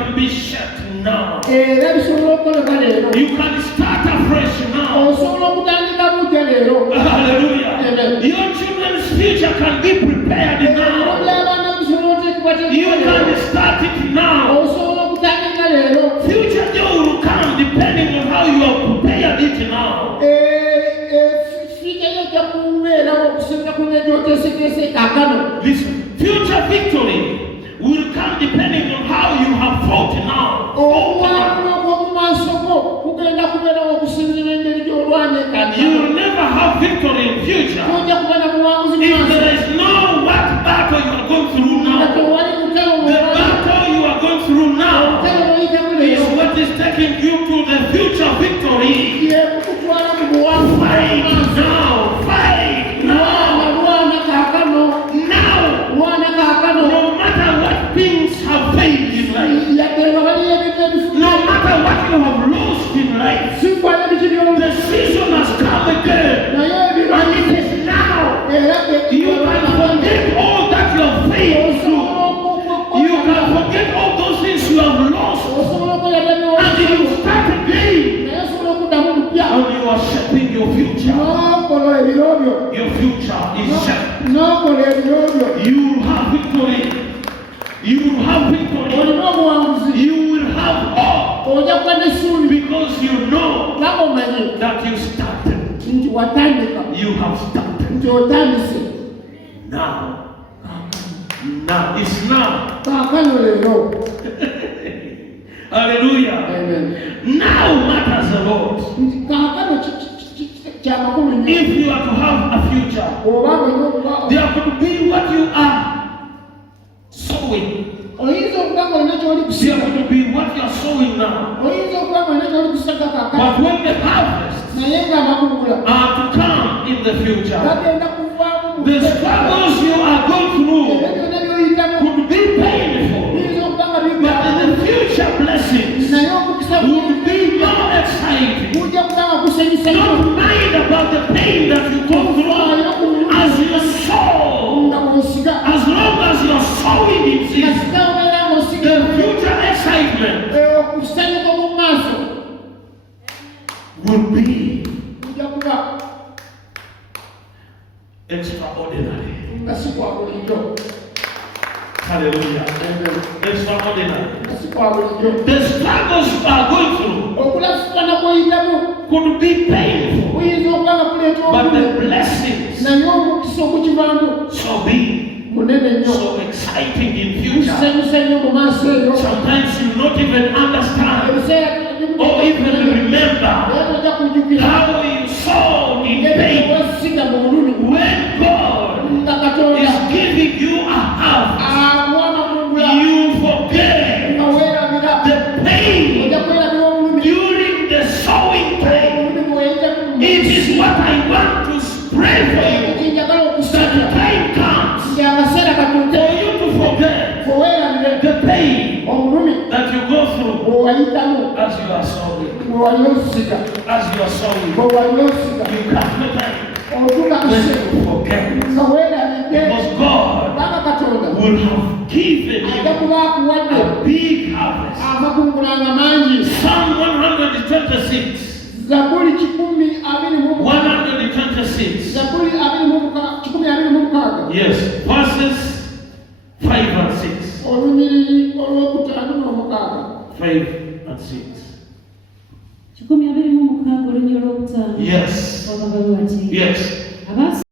can be shut now. You can start afresh now. Hallelujah. Amen. Your children's future can be prepared now. You can start it now. Future joy will come depending on how you have prepared it now. Listen, future victory will come depending on how you have fought now. You will never have victory in future if there is no what battle you are going through now. The battle you are going through now is what is taking you to the future victory. Fight now. Fight now. No matter what things have failed in life, no matter what you have lost in life, the season has come again, and it is now. You can forget all that you have failed through. You can forget all those things you have lost, and you start again, and you are shaping your future. Your future is set. You will have victory. You will have victory. You will have all. Because you know that you started. You have started. Now. Now. It's now. Hallelujah. Amen. Now matters a lot. If you are to have a future, there could be what you are sowing. There could be what you are sowing now. But when the harvest are to come in the future, the struggles you are going through could be painful, but the future blessings would be more exciting. Don't mind about the pain that you go through as you sow. As long as you're sowing it, the future excitement will be extraordinary. Hallelujah. Extraordinary. The struggles you are going through could be painful, but the blessings so big, so exciting in future. Sometimes you not even understand or even remember how you saw in pain. When God is giving you a harvest, you forget the pain during the sowing time. It is what I want to pray for you. That time comes for you to forget the pain that you go through as you are sowing. As you are sowing, you can't forget. When you forget, because God will have given you a big harvest. Psalm 126. 126. Yes, verses 5 and 6. 5 and 6. Yes. Yes.